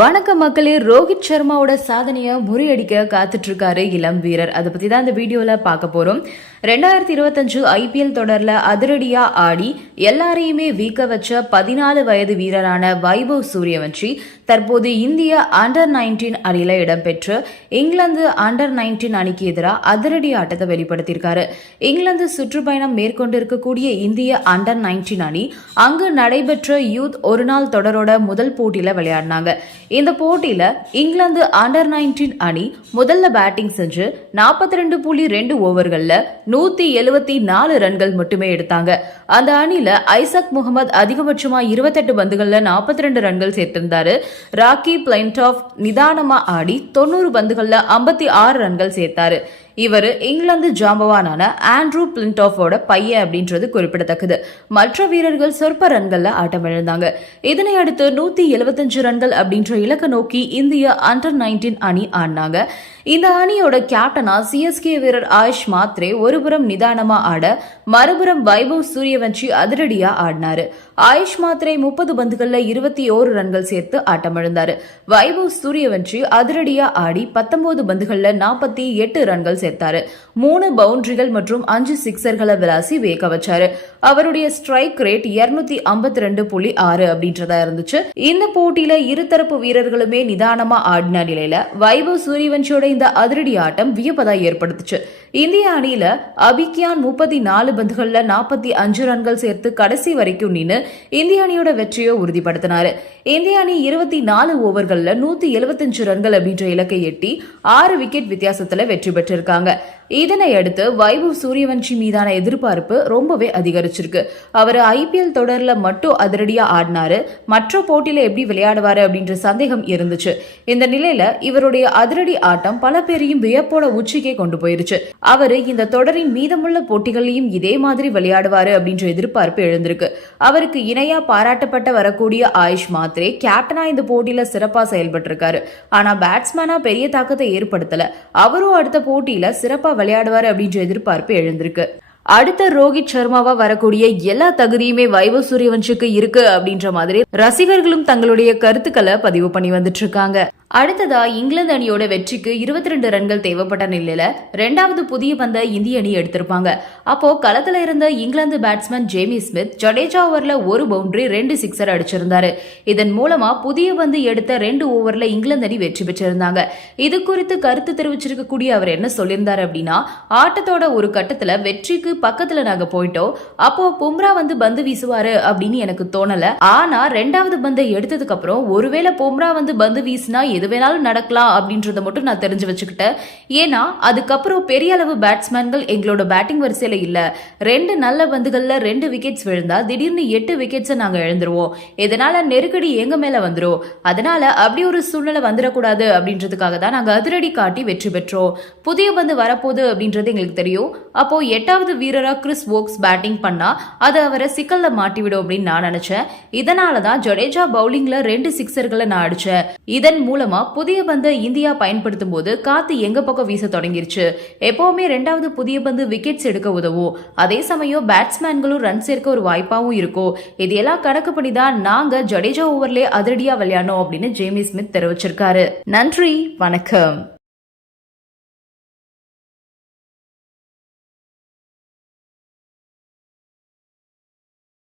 வணக்க மக்களே ரோஹித் சர்மாவோட சாதனையை முறியடிக்க காத்துட்டு இருக்காரு இளம் வீரர். அதை பத்தி தான் இந்த வீடியோல பார்க்க போறோம். ரெண்டாயிரத்தி இருபத்தஞ்சு ஐபிஎல் தொடர்ல அதிரடியா ஆடி எல்லாரையுமே வீக்க வச்ச பதினாலு வயது வீரரான வைபவ் சூரியவன்ஷி தற்போது இந்திய அண்டர் நைன்டீன் அணியில இடம்பெற்று இங்கிலாந்து அண்டர் நைன்டீன் அணிக்கு எதிராக அதிரடி ஆட்டத்தை வெளிப்படுத்தியிருக்காரு. இங்கிலாந்து சுற்றுப்பயணம் மேற்கொண்டிருக்கக்கூடிய இந்திய அண்டர் நைன்டீன் அணி அங்கு நடைபெற்ற யூத் ஒருநாள் தொடரோட முதல் போட்டியில விளையாடினாங்க. இந்த போட்டியில இங்கிலாந்து அண்டர் நைன்டீன் அணி முதல்ல பேட்டிங் செஞ்சு நாற்பத்தி ரெண்டு புள்ளி ரெண்டு ஓவர்கள்ல நூத்தி எழுபத்தி நாலு ரன்கள் மட்டுமே எடுத்தாங்க. அந்த அணியில ஐசக் முகமது அதிகபட்சமா இருபத்தெட்டு பந்துகள்ல நாற்பத்தி ரெண்டு ரன்கள் சேர்த்திருந்தாரு. ராக்கி பிளைன்டாஃப் நிதானமா ஆடி தொண்ணூறு பந்துகள்ல ஐம்பத்தி ஆறு ரன்கள் சேர்த்தாரு. இவர் இங்கிலாந்து ஜாம்பவானான ஆண்ட்ரூ பிளின்டாஃபோட பையன் அப்படின்றது குறிப்பிடத்தக்கது. மற்ற வீரர்கள் சொற்ப ரன்கள்ல ஆட்டமிழந்தாங்க இதனை அடுத்து நூத்தி எழுபத்தஞ்சு ரன்கள் அப்படின்ற இலக்க நோக்கி இந்திய அண்டர் நைன்டீன் அணி ஆடினாங்க. இந்த அணியோட கேப்டனா சிஎஸ்கே வீரர் ஆயுஷ் மாத்ரே ஒருபுறம் நிதானமா ஆட மறுபுறம் வைபவ் சூரியவன்ஷி அதிரடியா ஆடினாரு. ஆயுஷ் மாத்ரே முப்பது பந்துகள்ல இருபத்தி ஓரு ரன்கள் சேர்த்து ஆட்டமிழந்தாரு. வைபவ் சூரியவன்ஷி அதிரடியா ஆடி பத்தொன்பது பந்துகள்ல நாற்பத்தி எட்டு ரன்கள் சேர்த்தாரு. மூணு பவுண்டரிகள் மற்றும் அஞ்சு சிக்ஸர்களை விளாசி வேக வச்சாரு. அவருடைய ஸ்ட்ரைக் ரேட் இருநூத்தி ஐம்பத்தி ரெண்டு புள்ளி ஆறு அப்படின்றதா இருந்துச்சு. இந்த போட்டியில இருதரப்பு வீரர்களுமே நிதானமா ஆடின நிலையில வைபவ் சூரியவன்ஷியோட இந்த அதிரடி ஆட்டம் வியப்பதா ஏற்படுத்துச்சு. இந்திய அணியில அபிக்யான் முப்பத்தி நாலு பந்துகள்ல நாற்பத்தி அஞ்சு ரன்கள் சேர்த்து கடைசி வரைக்கும் நின்னு இந்திய அணியோட வெற்றியை உறுதிப்படுத்தினாரு. இந்திய அணி இருபத்தி நாலு ஓவர்கள்ல நூத்தி எழுபத்தஞ்சு ரன்கள் அப்படின்ற இலக்கை எட்டி ஆறு விக்கெட் வித்தியாசத்துல வெற்றி பெற்றிருக்காங்க. இதனை அடுத்து வைபவ் சூரியவன்ஷி மீதான எதிர்பார்ப்பு ரொம்பவே அதிகரிச்சிருக்கு. அவர் ஐபிஎல் தொடர்ல மட்டும் அதிரடியா ஆடினாரு. மற்ற போட்டியில எப்படி விளையாடுவாரு அப்படின்ற சந்தேகம் இருந்துச்சு. இந்த நிலையில இவருடைய அதிரடி ஆட்டம் பல பேரையும் வியப்போட உச்சிக்கே கொண்டு போயிருச்சு. அவரு இந்த தொடரின் மீதமுள்ள போட்டிகளையும் இதே மாதிரி விளையாடுவாரு அப்படின்ற எதிர்பார்ப்பு எழுந்திருக்கு. அவருக்கு இணையா பாராட்டப்பட்ட வரக்கூடிய ஆயுஷ் மாத்ரே கேப்டனா இந்த போட்டியில சிறப்பா செயல்பட்டிருக்காரு. ஆனா பேட்ஸ்மேனா பெரிய தாக்கத்தை ஏற்படுத்தல. அவரும் அடுத்த போட்டியில சிறப்பா விளையாடுவாரு அப்படின்ற எதிர்பார்ப்பு எழுந்திருக்கு. அடுத்த ரோஹித் சர்மாவா வரக்கூடிய எல்லா தகுதியுமே வைபவ் சூரியவன்ஷுக்கு இருக்கு அப்படின்ற மாதிரி ரசிகர்களும் தங்களுடைய கருத்துக்களை பதிவு பண்ணி வந்துட்டு இருக்காங்க. அடுத்ததா இங்கிலாந்து அணியோட வெற்றிக்கு இருபத்தி ரெண்டு ரன்கள் தேவைப்பட்ட நிலையில ரெண்டாவது புதிய பந்தை இந்திய அணி எடுத்திருப்பாங்க. அப்போ களத்துல இருந்த England batsman Jamie Smith Jadeja ஓவர்ல ஒரு பவுண்டரி ரெண்டு சிக்ஸர் அடிச்சிருந்தாரு. இதன் மூலமா புதிய பந்து எடுத்த ரெண்டு ஓவர்ல இங்கிலாந்து அணி வெற்றி பெற்றிருந்தாங்க. இது குறித்து கருத்து தெரிவிச்சிருக்கக்கூடிய அவர் என்ன சொல்லியிருந்தாரு அப்படின்னா ஆட்டத்தோட ஒரு கட்டத்துல வெற்றிக்கு பக்கத்துல நாங்க போயிட்டோம். அப்போ பும்ரா வந்து பந்து வீசுவாரு அப்படின்னு எனக்கு தோணல. ஆனா ரெண்டாவது பந்தை எடுத்ததுக்கு அப்புறம் ஒருவேளை பும்ரா வந்து பந்து வீசினா எது வேணாலும் நடக்கலாம் அப்படின்றத மட்டும் நான் தெரிஞ்சு வச்சுக்கிட்டேன். ஏன்னா அதுக்கப்புறம் பெரிய அளவு பேட்ஸ்மேன்கள் எங்களோட பேட்டிங் வரிசையில இல்ல. ரெண்டு நல்ல பந்துகள்ல ரெண்டு விக்கெட்ஸ் விழுந்தா திடீர்னு எட்டு விக்கெட்ஸை நாங்க எழுந்துருவோம் இதனால நெருக்கடி எங்க மேல வந்துடும் அதனால அப்படி ஒரு சூழ்நிலை வந்துடக்கூடாது அப்படின்றதுக்காக தான் நாங்க அதிரடி காட்டி வெற்றி பெற்றோம். புதிய பந்து வரப்போகுது அப்படின்றது எங்களுக்கு தெரியும். அப்போ எட்டாவது வீரரா கிறிஸ் வோக்ஸ் பேட்டிங் பண்ணா அது அவரை சிக்கல்ல மாட்டிவிடும் அப்படின்னு நான் நினைச்சேன். இதனால தான் ஜடேஜா பவுலிங்ல ரெண்டு சிக்ஸர்களை நான் அடிச்சேன். இதன் மூலமா புதிய பந்து இந்தியா பயன்படுத்தும் போது காத்து எங்க பக்கம் வீச தொடங்கிருச்சு. எப்பவுமே ரெண்டாவது புதிய பந்து விக்கெட்ஸ் எடுக்க உதவும். அதே சமயம் பேட்ஸ்மேன்களும் ரன் சேர்க்க ஒரு வாய்ப்பாவும் இருக்கும். இதையெல்லாம் கணக்கு பண்ணி தான் நாங்க ஜடேஜா ஓவர்லே அதிரடியா விளையாடணும் அப்படின்னு ஜேமி ஸ்மித் தெரிவிச்சிருக்காரு. நன்றி வணக்கம்.